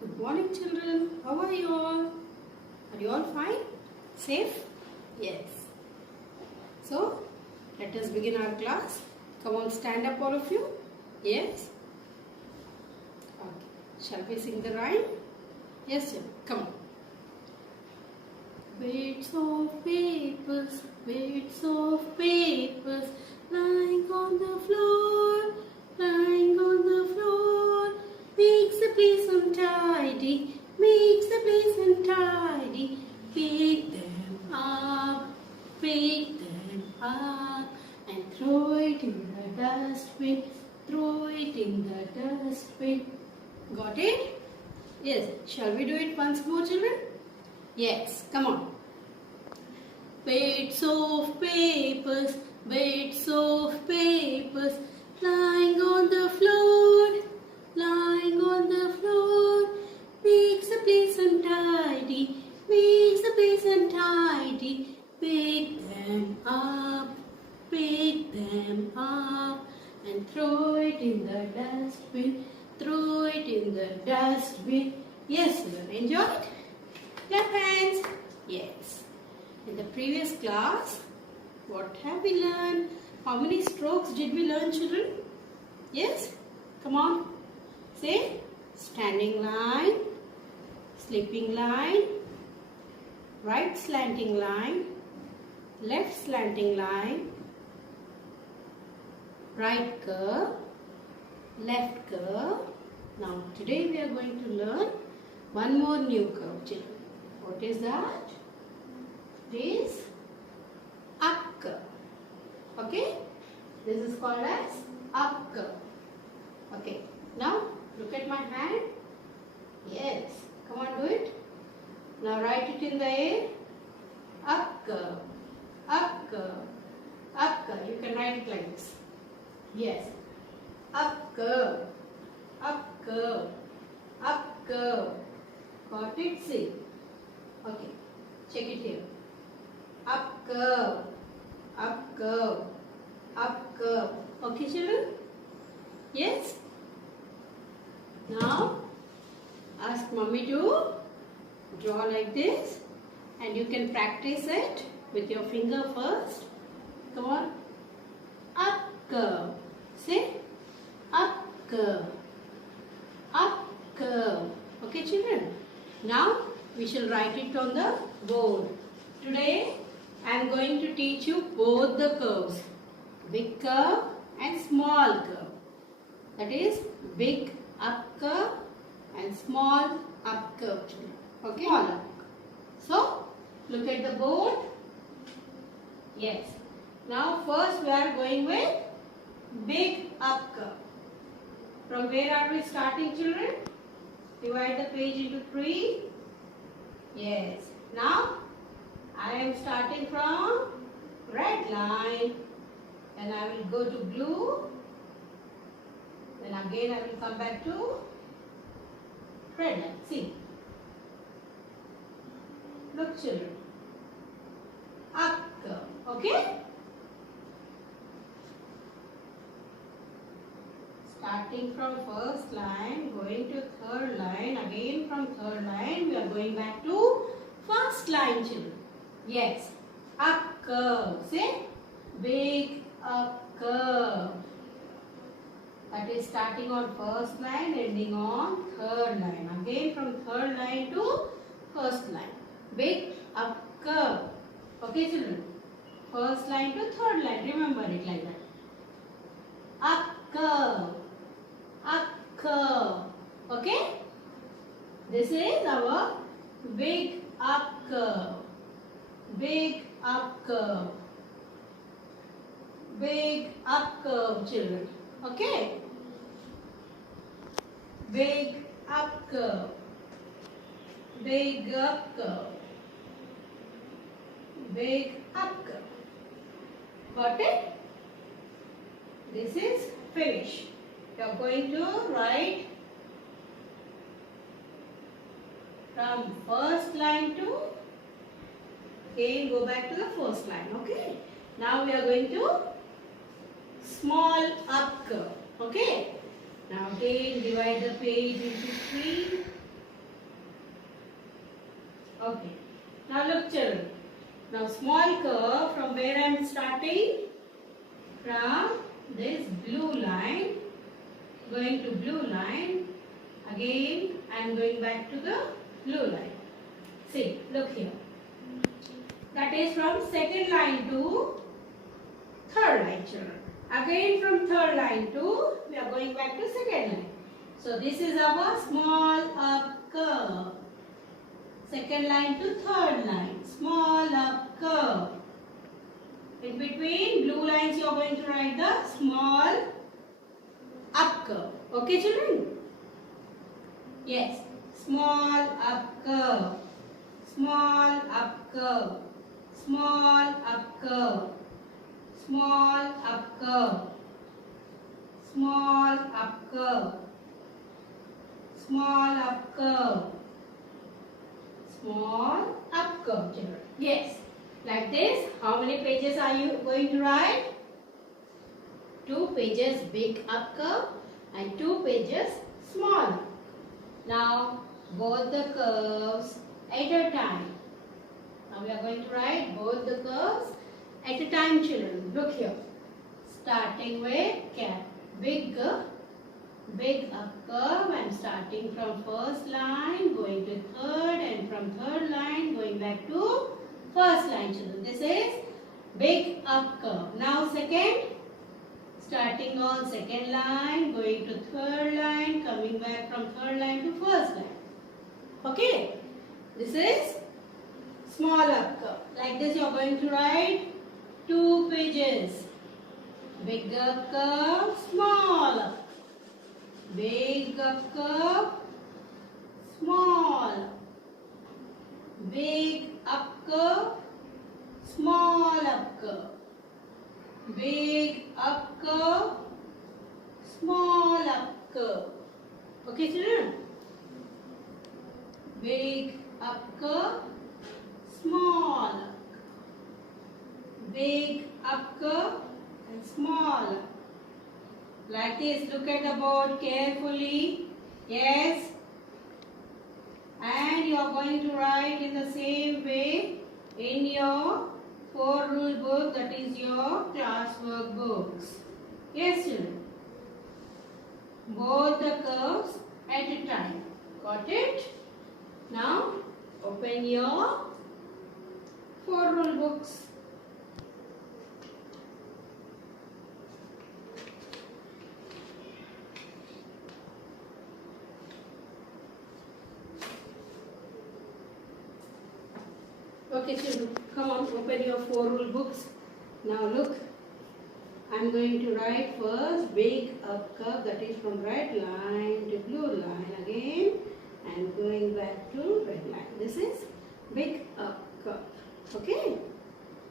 Good morning, children. How are you all? Are you all fine? Safe? Yes. So, let us begin our class. Come on, stand up, all of you. Yes? Okay. Shall we sing the rhyme? Yes, sir. Come on. Bits of papers, lying on the floor, makes the place untidy, pick them up, and throw it in the dustbin, Got it? Yes. Shall we do it once more, children? Yes, come on. Bits of papers, lying on the floor, makes the place untidy, pick them up, and throw it in the dustbin, Yes, children, enjoy it? Clap hands. Yes. In the previous class, what have we learned? How many strokes did we learn, children? Yes? Come on. Say, standing line, slipping line, right slanting line, left slanting line, right curve, left curve. Now, today we are going to learn one more new curve, children. What is that? It is up curve. Okay? This is called as up curve. Okay. Now, look at my hand. Yes. Come on, do it. Now, write it in the air. Up curve. Up curve. Up curve. You can write it like this. Yes. Up curve. Up curve. Up curve. Got it? See. Okay. Check it here. Up curve. Up curve. Up curve. Okay, children? Yes? Now, ask mommy to draw like this, and you can practice it with your finger first. Come on. Up curve. Say up curve. Up curve. Okay, children? Now, we shall write it on the board. Today, I am going to teach you both the curves. Big curve and small curve. That is, big up curve and small up curve. Okay? So, look at the board. Yes. Now, first we are going with big up curve. From where are we starting, children? Divide the page into 3. Yes. Now, I am starting from red line. Then I will go to blue. Then again I will come back to red line. See. Look, children. Up curve. Okay? Starting from first line, going to third line, again from third line, we are going back to first line, children. Yes, up curve. Say, big up curve. That is starting on first line, ending on third line. Again from third line to first line. Big up curve. Okay, children? First line to third line. Remember it like that. Up curve. Up curve. Okay? This is our big up curve. Big up curve. Big up curve, children. Okay? Big up curve. Big up curve. Big up curve. Got it? This is finish. You are going to write from first line to, again go back to the first line. Okay. Now we are going to small up curve. Okay. Now again divide the page into 3. Okay. Now look children. Now small curve from where I am starting? From this blue line. Going to blue line. Again I am going back to the blue line. See, look here. That is from second line to third line children. Again from third line to, we are going back to second line. So this is our small up curve. Second line to third line. Small up curve. In between blue lines you are going to write the small up curve. Okay children? Yes. Small up curve. Small up curve. Small up curve. Small up curve. Small up curve. Small up curve. Small up curve children. Yes. Like this. How many pages are you going to write? 2 pages big up curve and 2 pages small. Now both the curves at a time. Now we are going to write both the curves at a time children. Look here. Starting with big up curve. I am starting from first line going to third and from third line going back to first line children. This is big up curve. Now second. Starting on second line going to third line coming back from third line to first line. Okay. This is small up curve. Like this you are going to write 2 pages. Big up curve, small up. Big up curve, small. Big up curve, small up curve. Big up curve, small up curve. Okay children? Big up curve, small up curve. Big up curve and small up. Like this, look at the board carefully. Yes. And you are going to write in the same way in your 4 rule book, that is your classwork books. Yes children. Both the curves at a time. Got it? Now open your 4 rule books. Okay children, come on, open your 4 rule books. Now look, I am going to write first big up curve, that is from red line to blue line again and going back to red line. This is big up curve. Okay,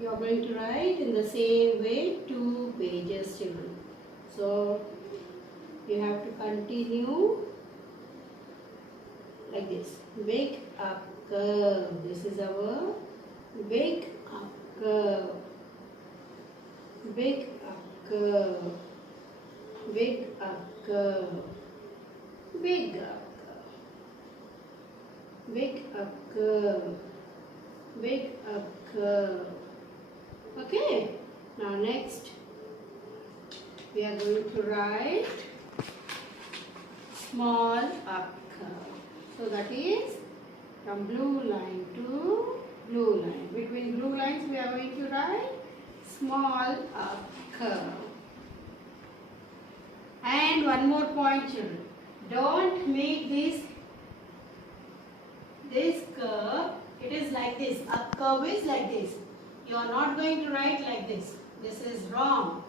you are going to write in the same way 2 pages children. So you have to continue like this. Big up curve. This is our big up curve. Big up curve. Big up curve. Big up curve. Big up curve. Big up curve. Okay. Now next we are going to write small up curve. So that is from blue line to blue line. Between blue lines we are going to write small up curve. And one more point children. Don't make this curve. It is like this. Up curve is like this. You are not going to write like this. This is wrong.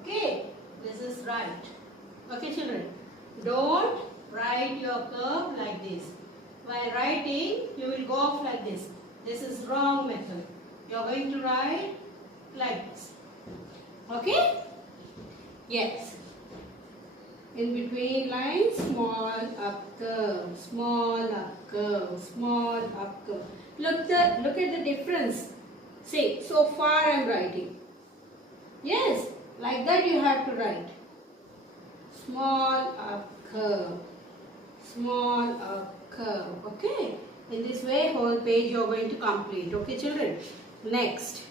Okay. This is right. Okay children. Don't write your curve like this. While writing, you will go off like this. This is wrong method. You are going to write like this. Okay? Yes. In between lines, small up curve, small up curve, small up curve. Look at the difference. See, so far I am writing. Yes, like that you have to write. Small up curve, small up curve. Okay. In this way, whole page you are going to complete. Okay, children. Next,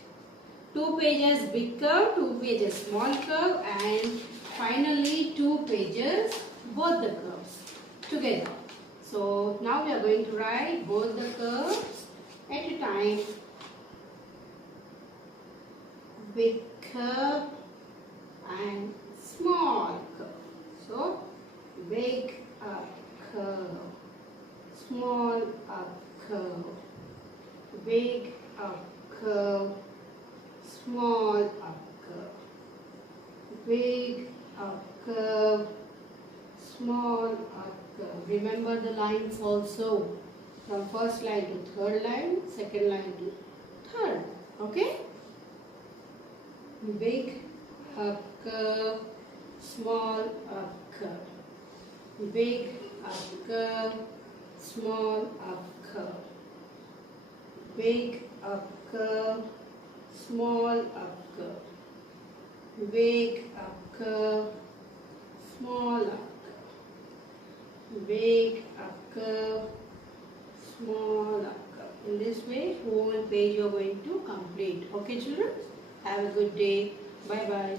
2 pages big curve, 2 pages small curve, and finally 2 pages both the curves together. So now we are going to write both the curves at a time. Big curve and small curve. So big up curve, small up curve, big up curve, small up curve, big up curve, small up curve. Remember the lines also, from first line to third line, second line to third. Okay? Big up curve, small up curve, big up curve, small up curve, big up curve, small up curve, big up curve, small up curve, big up curve, small up curve. In this way, whole page you are going to complete. Okay, children? Have a good day. Bye bye.